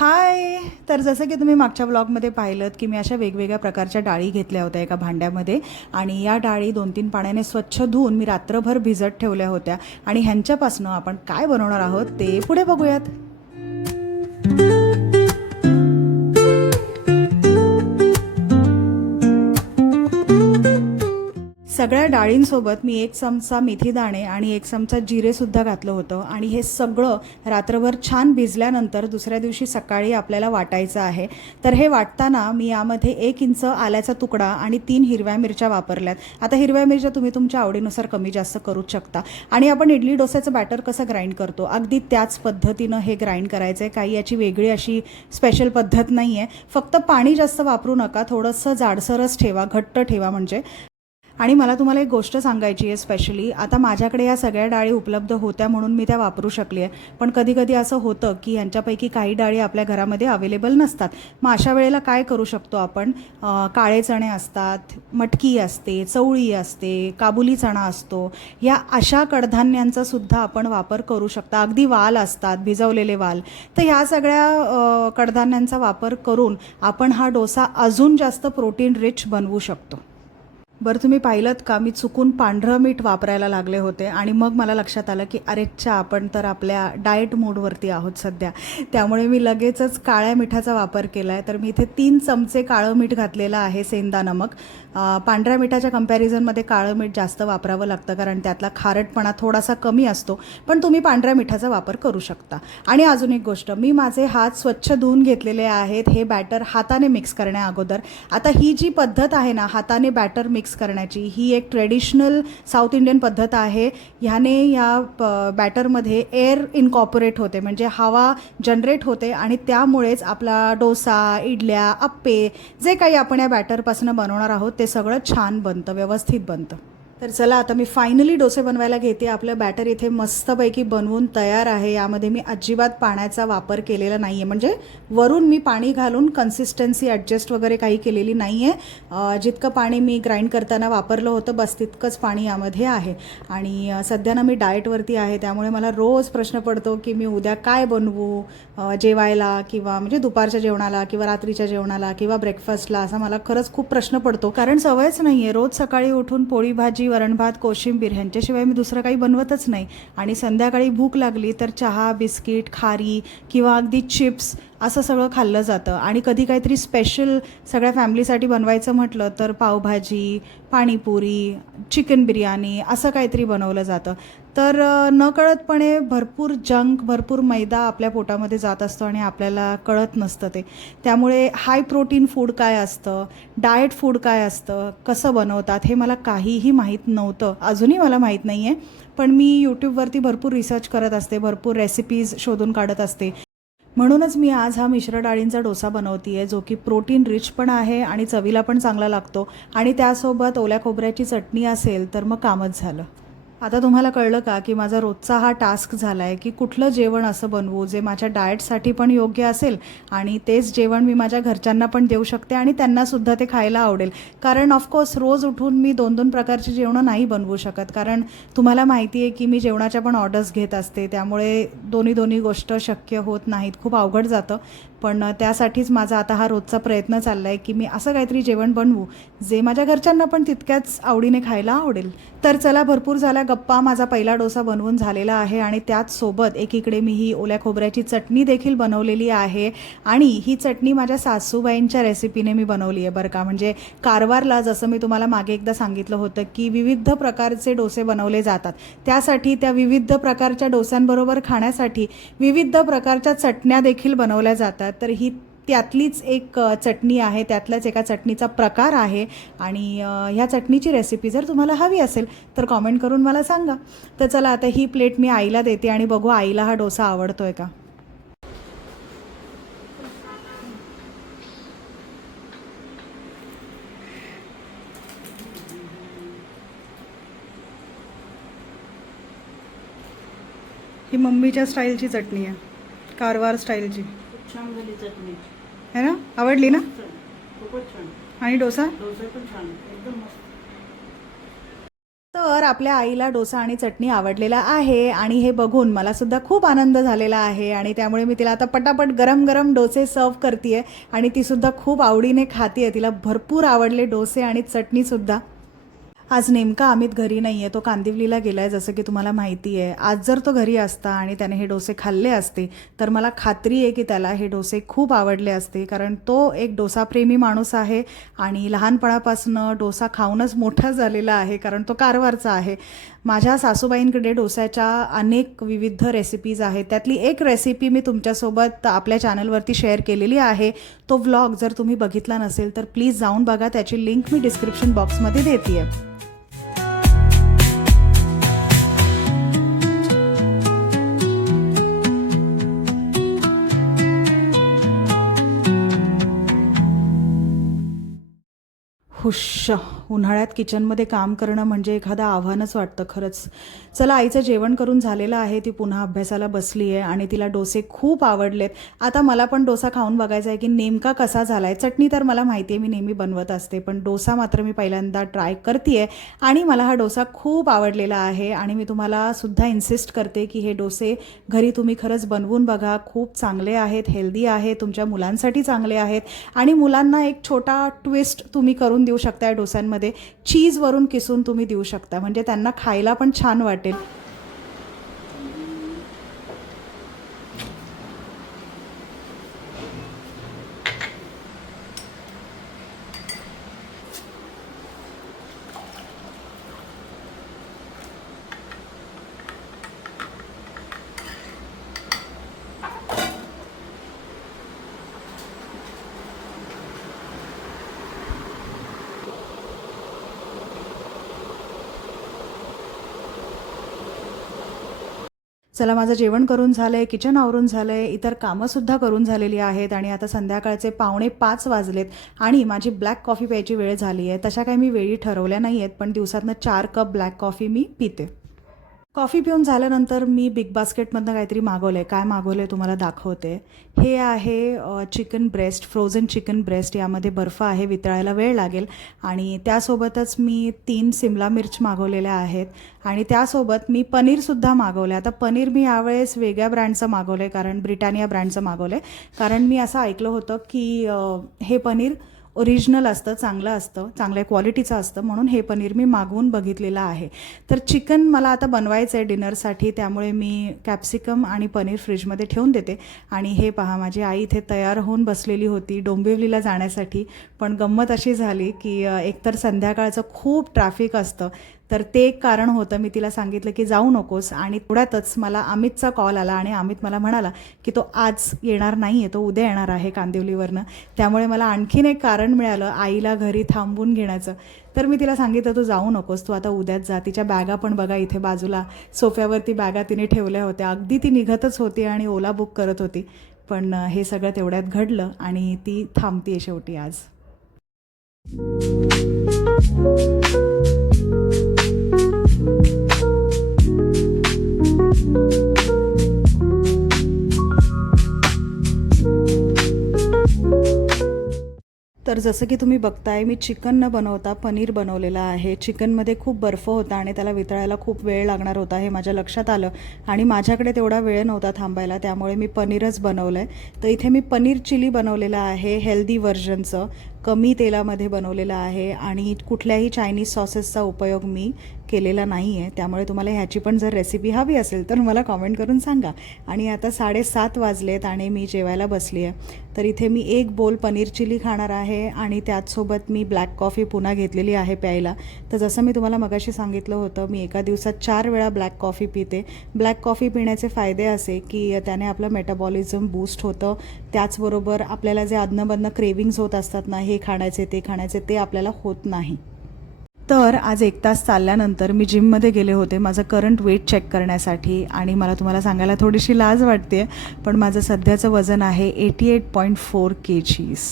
हाय. तर जसं की तुम्ही मागच्या ब्लॉगमध्ये पाहिलंत की मी अशा वेगवेगळ्या प्रकारच्या डाळी घेतल्या होत्या एका भांड्यामध्ये आणि या डाळी 2-3 पाण्याने स्वच्छ धुवून मी रात्रभर भिजत ठेवल्या होत्या आणि ह्यांच्यापासून आपण काय बनवणार आहोत ते पुढे बघूयात. सगळ्या डाळींसोबत मी 1 चमचा मेथी दाणे आणि 1 चमचा जिरेसुद्धा घातलं होतं आणि हे सगळं रात्रभर छान भिजल्यानंतर दुसऱ्या दिवशी सकाळी आपल्याला वाटायचं आहे. तर हे वाटताना मी यामध्ये 1 इंच आल्याचा तुकडा आणि 3 हिरव्या मिरच्या वापरल्यात. आता हिरव्या मिरच्या तुम्ही तुमच्या आवडीनुसार कमी जास्त करूच शकता. आणि आपण इडली डोस्याचं बॅटर कसं ग्राइंड करतो अगदी त्याच पद्धतीनं हे ग्राइंड करायचं आहे. काही याची वेगळी अशी स्पेशल पद्धत नाही आहे. फक्त पाणी जास्त वापरू नका, थोडंसं जाडसरच ठेवा, घट्ट ठेवा म्हणजे. आणि मला तुम्हाला एक गोष्ट सांगायची आहे स्पेशली. आता माझ्याकडे या सगळ्या डाळी उपलब्ध होत्या म्हणून मी त्या वापरू शकली आहे. पण कधी कधी असं होतं की यांच्यापैकी काही डाळी आपल्या घरामध्ये अवेलेबल नसतात. मग अशा वेळेला काय करू शकतो आपण, काळे चणे असतात, मटकी असते, चवळी असते, काबुली चणा असतो, या अशा कडधान्यांचा सुद्धा आपण वापर करू शकता. अगदी वाल असतात, भिजवलेले वाल. तर ह्या सगळ्या कडधान्यांचा वापर करून आपण हा डोसा अजून जास्त प्रोटीन रिच बनवू शकतो. बरं, तुम्ही पाहिलंत का मी चुकून पांढरं मीठ वापरायला लागले होते आणि मग मला लक्षात आलं की अरेच्छा, आपण तर आपल्या डाएट मोडवरती आहोत सध्या. त्यामुळे मी लगेचच काळ्या मिठाचा वापर केला आहे. तर मी इथे 3 चमचे काळं मीठ घातलेलं आहे, सेंदा नमक. पांढऱ्या मिठाच्या कंपॅरिझनमध्ये काळं मीठ जास्त वापरावं लागतं कारण त्यातला खारटपणा थोडासा कमी असतो. पण तुम्ही पांढऱ्या मिठाचा वापर करू शकता. आणि अजून एक गोष्ट, मी माझे हात स्वच्छ धुवून घेतलेले आहेत हे बॅटर हाताने मिक्स करण्या अगोदर. आता ही जी पद्धत आहे ना हाताने बॅटर मिक्स करण्याची, ही एक ट्रेडिशनल साऊथ इंडियन पद्धत आहे. ह्याने या बॅटरमध्ये एअर इनकॉर्पोरेट होते, म्हणजे हवा जनरेट होते आणि त्यामुळेच आपला डोसा, इडल्या, अप्पे जे काही आपण या बॅटरपासून बनवणार आहोत ते सगळं छान बनतं, व्यवस्थित बनतं. तर चला आता मी फायनली डोसे बनवायला घेते. आपलं बॅटर इथे मस्तपैकी बनवून तयार आहे. यामध्ये मी अजिबात पाण्याचा वापर केलेला नाही आहे, म्हणजे वरून मी पाणी घालून कन्सिस्टन्सी ॲडजस्ट वगैरे काही केलेली नाही आहे. जितकं पाणी मी ग्राइंड करताना वापरलं होतं बस तितकंच पाणी यामध्ये आहे. आणि सध्या ना मी डाएटवरती आहे, त्यामुळे मला रोज प्रश्न पडतो की मी उद्या काय बनवू जेवायला, किंवा म्हणजे दुपारच्या जेवणाला किंवा रात्रीच्या जेवणाला किंवा ब्रेकफास्टला. असा मला खरंच खूप प्रश्न पडतो, कारण सवयच नाही आहे. रोज सकाळी उठून पोळी भाजी, वरण भात, कोशिंबीर ह्यांच्याशिवाय मी दुसरं काही बनवतच नाही. आणि संध्याकाळी भूक लागली तर चहा, बिस्किट, खारी किंवा अगदी चिप्स असं सगळं खाल्लं जातं. आणि कधी काहीतरी स्पेशल सगळ्या फॅमिलीसाठी बनवायचं म्हटलं तर पावभाजी, पाणीपुरी, चिकन बिर्याणी असं काहीतरी बनवलं जातं. तर नकळतपणे भरपूर जंक, भरपूर मैदा आपल्या पोटामध्ये जात असतो आणि आपल्याला कळत नसतं ते. त्यामुळे हाय प्रोटीन फूड काय असतं, डाएट फूड काय असतं, कसं बनवतात हे मला काहीही माहीत नव्हतं. अजूनही मला माहीत नाही आहे. पण मी यूट्यूबवरती भरपूर रिसर्च करत असते, भरपूर रेसिपीज शोधून काढत असते. म्हणूनच मी आज हा मिश्र डाळींचा डोसा बनवते आहे, जो की प्रोटीन रिच पण आहे आणि चवीला पण चांगला लागतो. आणि त्यासोबत ओल्या खोबऱ्याची चटणी असेल तर मग कामच झालं. आता तुम्हाला कळलं का की माझा रोजचा हा टास्क झाला आहे की कुठलं जेवण असं बनवू जे माझ्या डाएटसाठी पण योग्य असेल आणि तेच जेवण मी माझ्या घरच्यांना पण देऊ शकते आणि त्यांनासुद्धा ते खायला आवडेल. कारण ऑफकोर्स रोज उठून मी 2-2 प्रकारची जेवणं नाही बनवू शकत, कारण तुम्हाला माहिती आहे की मी जेवणाच्या पण ऑर्डर्स घेत असते. त्यामुळे दोन्ही गोष्ट शक्य होत नाहीत, खूप अवघड जातं. पण त्यासाठीच माझा आता हा रोजचा प्रयत्न चालला आहे की मी असं काहीतरी जेवण बनवू जे माझ्या घरच्यांना पण तितक्याच आवडीने खायला आवडेल. तर चला, भरपूर झाल्या गप्पा. माझा पहिला डोसा बनवून झालेला आहे आणि त्याचसोबत एकीकडे मी ही ओल्या खोबऱ्याची चटणी देखील बनवलेली आहे. आणि ही चटणी माझ्या सासूबाईंच्या रेसिपीने मी बनवली आहे बरं का. म्हणजे कारवारला जसं मी तुम्हाला मागे एकदा सांगितलं होतं की विविध प्रकारचे डोसे बनवले जातात, त्यासाठी त्या विविध प्रकारच्या डोस्यांबरोबर खाण्यासाठी विविध प्रकारच्या चटण्या देखील बनवल्या जातात. तर ही त्यातलीच एक चटणी आहे, त्यातल्याच एका चटणीचा प्रकार आहे. आणि ह्या चटणीची रेसिपी जर तुम्हाला हवी असेल तर कॉमेंट करून मला सांगा. तर चला आता ही प्लेट मी आईला देते आणि बघू आईला हा डोसा आवडतोय का. ही मम्मीच्या स्टाईलची चटणी आहे, कारवार स्टाईलची. छान झाली चटणी, है ना, आवडली ना. खूपच छान. आणि डोसा डोसा पण छान, एकदम मस्त. तर आपल्या आईला डोसा आणि चटणी आवडलेला आहे आणि हे बघून मला सुद्धा खूप आनंद झालेला आहे आणि त्यामुळे मी तिला आता पटापट गरम गरम डोसे सर्व करते आणि ती सुद्धा खूप आवडीने खाते. तिला भरपूर आवडले डोसे आणि चटणीसुद्धा. आज नेमका अमित घरी नाही आहे, तो कांदिवलीला गेला आहे जसं की तुम्हाला माहिती आहे. आज जर तो घरी असता आणि त्याने हे डोसे खाल्ले असते तर मला खात्री आहे की त्याला हे डोसे खूप आवडले असते, कारण तो एक डोसाप्रेमी माणूस आहे आणि लहानपणापासून डोसा खाऊनच मोठा झालेला आहे, कारण तो कारवारचा आहे. माझ्या सासूबाईंकडे डोस्याच्या अनेक विविध रेसिपीज आहेत. त्यातली एक रेसिपी मी तुमच्यासोबत आपल्या चॅनलवरती शेअर केलेली आहे. तो व्लॉग जर तुम्ही बघितला नसेल तर प्लीज जाऊन बघा, त्याची लिंक मी डिस्क्रिप्शन बॉक्समध्ये देते आहे. हुश्श, उन्हाळ्यात किचनमध्ये काम करणं म्हणजे एखादं आव्हानच वाटतं खरंच. चला, आईचं जेवण करून झालेलं आहे, ती पुन्हा अभ्यासाला बसली आहे आणि तिला डोसे खूप आवडलेत. आता मला पण डोसा खाऊन बघायचा आहे की नेमका कसा झाला आहे. चटणी तर मला माहिती आहे, मी नेहमी बनवत असते, पण डोसा मात्र मी पहिल्यांदा ट्राय करते आहे आणि मला हा डोसा खूप आवडलेला आहे आणि मी तुम्हाला सुद्धा इन्सिस्ट करते की हे डोसे घरी तुम्ही खरंच बनवून बघा. खूप चांगले आहेत, हेल्दी आहेत, तुमच्या मुलांसाठी चांगले आहेत आणि मुलांना एक छोटा ट्विस्ट तुम्ही करून देऊ शकता. या डोस्यांमध्ये चीज वरून किसून तुम्ही देऊ शकता, म्हणजे त्यांना खायला पण छान वाटेल. चला, माझं जेवण करून झालं आहे, किचन आवरून झालं आहे, इतर कामंसुद्धा करून झालेली आहेत आणि आता संध्याकाळचे 4:45 वाजलेत आणि माझी ब्लॅक कॉफी प्यायची वेळ झाली आहे. तशा काही मी वेळी ठरवल्या नाही आहेत, पण दिवसातनं 4 कप ब्लॅक कॉफी मी पिते. कॉफी पिऊन झाल्यानंतर मी बिग बास्केटमधनं काहीतरी मागवलं आहे. काय मागवलं आहे तुम्हाला दाखवते. हे आहे chicken breast, frozen chicken breast. यामध्ये बर्फ आहे, वितळायला वेळ लागेल. आणि त्यासोबतच मी 3 सिमला मिर्च मागवलेल्या आहेत आणि त्यासोबत मी पनीरसुद्धा मागवलं आहे. आता पनीर मी यावेळेस वेगळ्या ब्रँडचं मागवलं आहे, कारण ब्रिटानिया ब्रँडचं मागवलं आहे, कारण मी असं ऐकलं होतं की हे पनीर ओरिजिनल असतं, चांगलं असतं, चांगल्या क्वालिटीचं असतं, म्हणून हे पनीर मी मागवून बघितलेलं आहे. तर चिकन मला आता बनवायचं आहे डिनरसाठी, त्यामुळे मी कॅप्सिकम आणि पनीर फ्रीजमध्ये ठेवून देते. आणि हे पहा, माझी आई इथे तयार होऊन बसलेली होती डोंबिवलीला जाण्यासाठी. पण गंमत अशी झाली की एकतर संध्याकाळचं खूप ट्रॅफिक असतं, तर ते एक कारण होतं. मी तिला सांगितलं की जाऊ नकोस, आणि थोड्यातच मला अमितचा कॉल आला आणि अमित मला म्हणाला की तो आज येणार नाही आहे, तो उद्या येणार आहे कांदिवलीवरनं. त्यामुळे मला आणखीन एक कारण मिळालं आईला घरी थांबवून घेण्याचं. तर मी तिला सांगितलं तू जाऊ नकोस, तू आता उद्याच जा. तिच्या बॅगा पण बघा इथे बाजूला सोफ्यावरती बॅगा तिने ठेवल्या होत्या. अगदी ती निघतच होती आणि ओला बुक करत होती, पण हे सगळं तेवढ्यात घडलं आणि ती थांबते शेवटी आज. तर जसं की तुम्ही बघताय, मी चिकन न बनवता पनीर बनवलेलं आहे. चिकनमध्ये खूप बर्फ होता आणि त्याला वितळायला खूप वेळ लागणार होता, हे माझ्या लक्षात आलं आणि माझ्याकडे तेवढा वेळ नव्हता थांबायला, त्यामुळे मी पनीरच बनवलं आहे. तर इथे मी पनीर चिली बनवलेलं आहे, हेल्दी व्हर्जनचं, कमी तेलामध्ये बनवलेलं आहे आणि कुठल्याही चायनीज सॉसेसचा उपयोग मी केलेला नाही आहे. त्यामुळे तुम्हाला ह्याची पण जर रेसिपी हवी असेल तर मला कॉमेंट करून सांगा. आणि आता 7:30 वाजलेत आणि मी जेवायला बसली आहे. तर इथे मी 1 बोल पनीर चिली खाणार आहे आणि त्याचसोबत मी ब्लॅक कॉफी पुन्हा घेतलेली आहे प्यायला. तर जसं मी तुम्हाला मगाशी सांगितलं होतं, मी एका दिवसात 4 वेळा ब्लॅक कॉफी पिते. ब्लॅक कॉफी पिण्याचे फायदे असे की त्याने आपलं मेटाबॉलिझम बूस्ट होतं, त्याचबरोबर आपल्याला जे अधनंमधनं क्रेविंग्स होत असतात ना, हे खाण्याचे ते आपल्याला होत नाही. तर आज 1 तास चालल्यानंतर मी जिममध्ये गेले होते माझं करंट वेट चेक करण्यासाठी आणि मला तुम्हाला सांगायला थोडीशी लाज वाटते, पण माझं सध्याचं वजन आहे 88.4 kgs.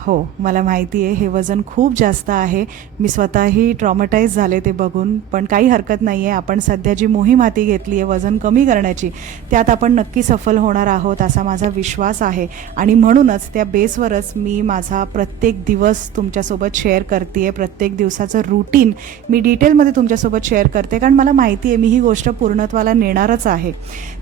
हो, मला माहिती आहे हे वजन खूप जास्त आहे. मी स्वतःही ट्रॉमटाईज झाले ते बघून. पण काही हरकत नाही आहे. आपण सध्या जी मोहीम हाती घेतली आहे वजन कमी करण्याची, त्यात आपण नक्की सफल होणार आहोत असा माझा विश्वास आहे. आणि म्हणूनच त्या बेसवरच मी माझा प्रत्येक दिवस तुमच्यासोबत शेअर करते आहे. प्रत्येक दिवसाचं रूटीन मी डिटेलमध्ये तुमच्यासोबत शेअर करते, कारण मला माहिती आहे मी ही गोष्ट पूर्णत्वाला नेणारच आहे.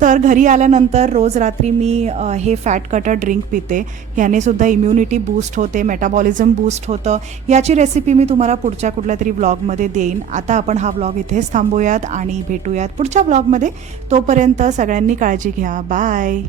तर घरी आल्यानंतर रोज रात्री मी हे फॅट कटर ड्रिंक पिते. ह्याने सुद्धा इम्युनिटी बूस्ट होते, मेटाबॉलिझम बूस्ट होतं. याची रेसिपी मी तुम्हाला पुढच्या कुठल्या तरी व्लॉगमध्ये देईन. आता आपण हा व्लॉग इथेच थांबूयात आणि भेटूयात पुढच्या व्लॉगमध्ये. तोपर्यंत सगळ्यांनी काळजी घ्या. बाय.